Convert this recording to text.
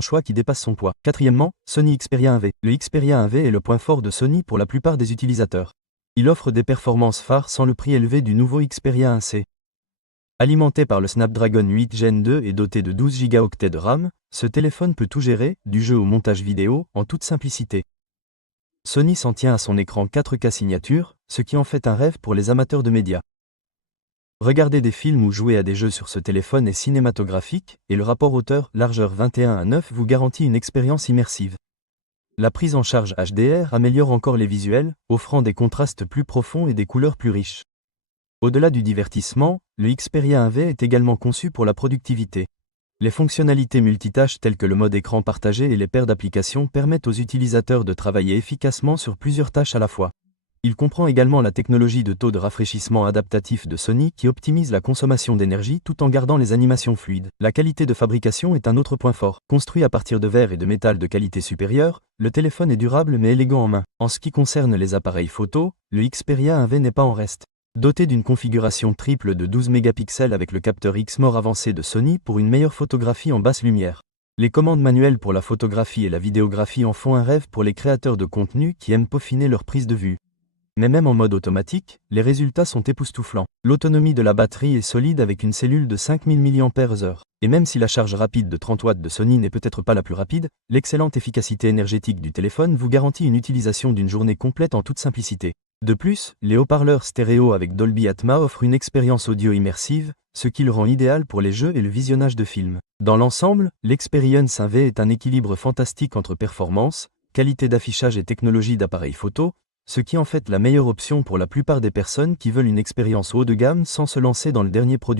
choix qui dépasse son poids. Quatrièmement, Sony Xperia 1V. Le Xperia 1V est le point fort de Sony pour la plupart des utilisateurs. Il offre des performances phares sans le prix élevé du nouveau Xperia 1C. Alimenté par le Snapdragon 8 Gen 2 et doté de 12 Go de RAM, ce téléphone peut tout gérer, du jeu au montage vidéo, en toute simplicité. Sony s'en tient à son écran 4K signature, ce qui en fait un rêve pour les amateurs de médias. Regarder des films ou jouer à des jeux sur ce téléphone est cinématographique, et le rapport hauteur-largeur 21:9 vous garantit une expérience immersive. La prise en charge HDR améliore encore les visuels, offrant des contrastes plus profonds et des couleurs plus riches. Au-delà du divertissement, le Xperia 1V est également conçu pour la productivité. Les fonctionnalités multitâches telles que le mode écran partagé et les paires d'applications permettent aux utilisateurs de travailler efficacement sur plusieurs tâches à la fois. Il comprend également la technologie de taux de rafraîchissement adaptatif de Sony qui optimise la consommation d'énergie tout en gardant les animations fluides. La qualité de fabrication est un autre point fort. Construit à partir de verre et de métal de qualité supérieure, le téléphone est durable mais élégant en main. En ce qui concerne les appareils photo, le Xperia 1V n'est pas en reste. Doté d'une configuration triple de 12 mégapixels avec le capteur X-More avancé de Sony pour une meilleure photographie en basse lumière. Les commandes manuelles pour la photographie et la vidéographie en font un rêve pour les créateurs de contenu qui aiment peaufiner leur prise de vue. Mais même en mode automatique, les résultats sont époustouflants. L'autonomie de la batterie est solide avec une cellule de 5000 mAh. Et même si la charge rapide de 30 watts de Sony n'est peut-être pas la plus rapide, l'excellente efficacité énergétique du téléphone vous garantit une utilisation d'une journée complète en toute simplicité. De plus, les haut-parleurs stéréo avec Dolby Atmos offrent une expérience audio immersive, ce qui le rend idéal pour les jeux et le visionnage de films. Dans l'ensemble, l'Experience 1V est un équilibre fantastique entre performance, qualité d'affichage et technologie d'appareil photo, ce qui en fait la meilleure option pour la plupart des personnes qui veulent une expérience haut de gamme sans se lancer dans le dernier produit.